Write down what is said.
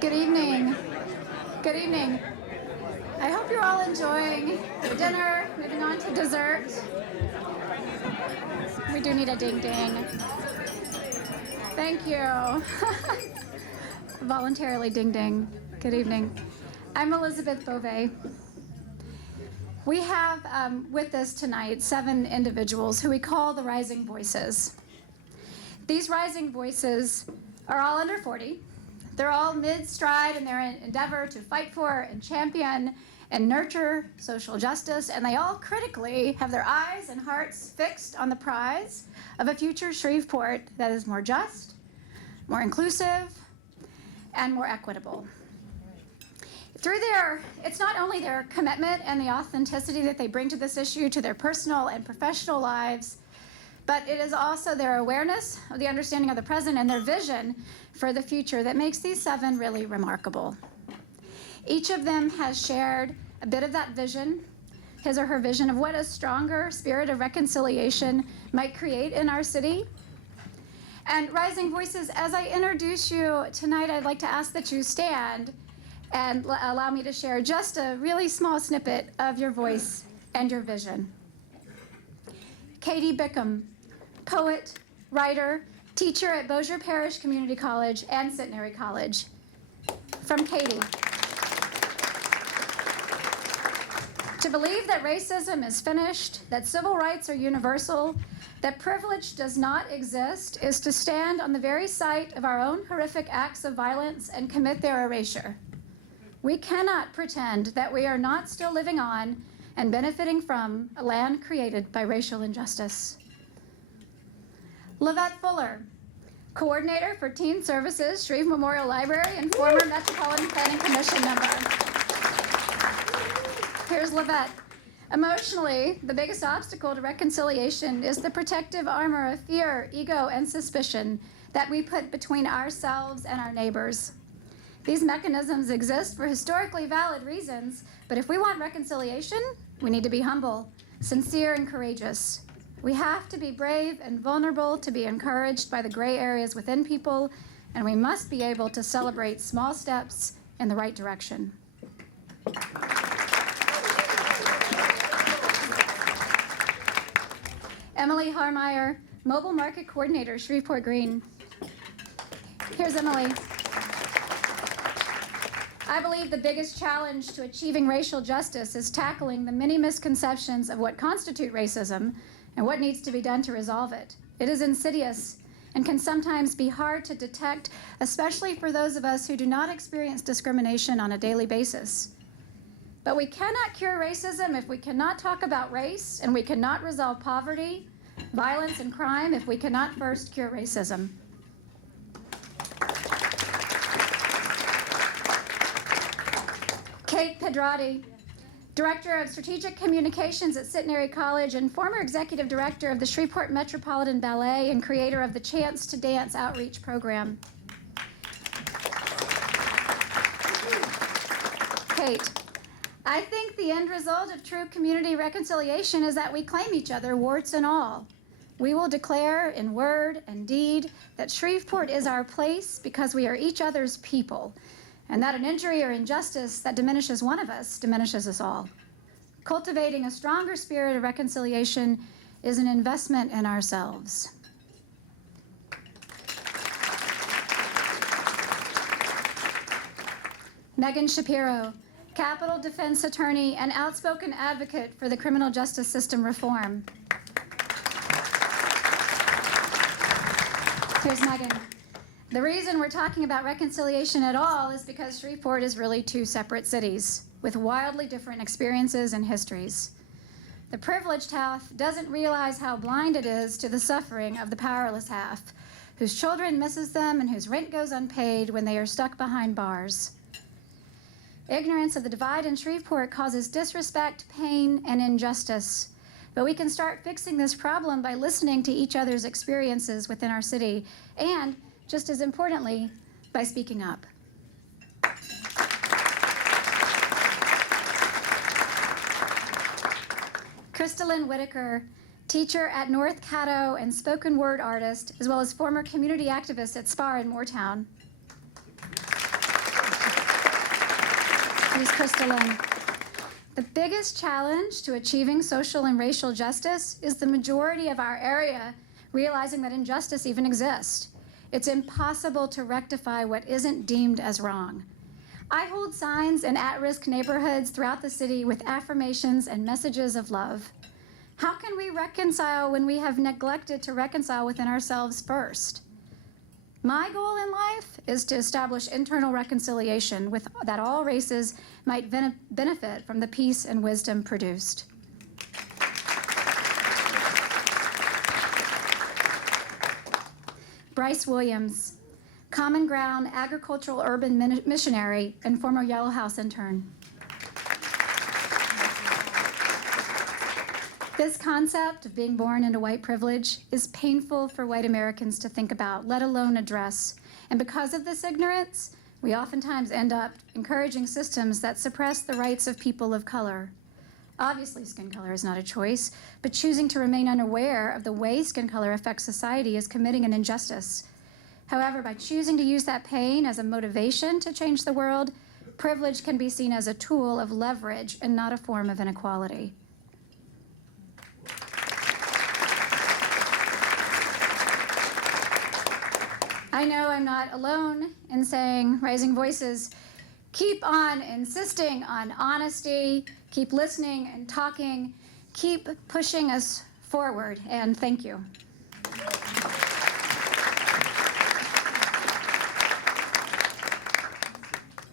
Good evening. Good evening. I hope you're all enjoying your dinner, moving on to dessert. We do need a ding ding. Thank you. Voluntarily ding ding. Good evening. I'm Elizabeth Beauvais. We have with us tonight 7 individuals who we call the Rising Voices. These Rising Voices are all under 40. They're all mid-stride in their endeavor to fight for and champion and nurture social justice, and they all critically have their eyes and hearts fixed on the prize of a future Shreveport that is more just, more inclusive, and more equitable. It's not only their commitment and the authenticity that they bring to this issue to their personal and professional lives, but it is also their awareness of the understanding of the present and their vision for the future that makes these 7 really remarkable. Each of them has shared a bit of that vision, his or her vision of what a stronger spirit of reconciliation might create in our city. And Rising Voices, as I introduce you tonight, I'd like to ask that you stand and allow me to share just a really small snippet of your voice and your vision. Katie Bickham, poet, writer, teacher at Bossier Parish Community College and Centenary College. From Katie. To believe that racism is finished, that civil rights are universal, that privilege does not exist, is to stand on the very site of our own horrific acts of violence and commit their erasure. We cannot pretend that we are not still living on and benefiting from a land created by racial injustice. Lavette Fuller, coordinator for Teen Services, Shreve Memorial Library, and former Metropolitan Planning Commission member. Here's Lavette. Emotionally, the biggest obstacle to reconciliation is the protective armor of fear, ego, and suspicion that we put between ourselves and our neighbors. These mechanisms exist for historically valid reasons, but if we want reconciliation, we need to be humble, sincere, and courageous. We have to be brave and vulnerable to be encouraged by the gray areas within people, and we must be able to celebrate small steps in the right direction. Emily Harmeyer, Mobile Market Coordinator, Shreveport Green. Here's Emily. I believe the biggest challenge to achieving racial justice is tackling the many misconceptions of what constitute racism and what needs to be done to resolve it. It is insidious and can sometimes be hard to detect, especially for those of us who do not experience discrimination on a daily basis. But we cannot cure racism if we cannot talk about race, and we cannot resolve poverty, violence, and crime if we cannot first cure racism. Kate Pedrati, Director of Strategic Communications at Centenary College and former Executive Director of the Shreveport Metropolitan Ballet and creator of the Chance to Dance outreach program. Kate, I think the end result of true community reconciliation is that we claim each other, warts and all. We will declare in word and deed that Shreveport is our place because we are each other's people, and that an injury or injustice that diminishes one of us diminishes us all. Cultivating a stronger spirit of reconciliation is an investment in ourselves. Megan Shapiro, Capitol Defense Attorney and outspoken advocate for the criminal justice system reform. Here's Megan. The reason we're talking about reconciliation at all is because Shreveport is really 2 separate cities with wildly different experiences and histories. The privileged half doesn't realize how blind it is to the suffering of the powerless half, whose children misses them and whose rent goes unpaid when they are stuck behind bars. Ignorance of the divide in Shreveport causes disrespect, pain, and injustice. But we can start fixing this problem by listening to each other's experiences within our city and, just as importantly, by speaking up. Crystalline Whitaker, teacher at North Caddo and spoken word artist, as well as former community activist at SPAR in Moortown. Here's Krista Lynn. The biggest challenge to achieving social and racial justice is the majority of our area realizing that injustice even exists. It's impossible to rectify what isn't deemed as wrong. I hold signs in at-risk neighborhoods throughout the city with affirmations and messages of love. How can we reconcile when we have neglected to reconcile within ourselves first? My goal in life is to establish internal reconciliation with that all races might benefit from the peace and wisdom produced. Bryce Williams, Common Ground agricultural urban missionary and former Yellow House intern. This concept of being born into white privilege is painful for white Americans to think about, let alone address. And because of this ignorance, we oftentimes end up encouraging systems that suppress the rights of people of color. Obviously, skin color is not a choice, but choosing to remain unaware of the way skin color affects society is committing an injustice. However, by choosing to use that pain as a motivation to change the world, privilege can be seen as a tool of leverage and not a form of inequality. I know I'm not alone in saying, raising voices, keep on insisting on honesty, keep listening and talking, keep pushing us forward, and thank you.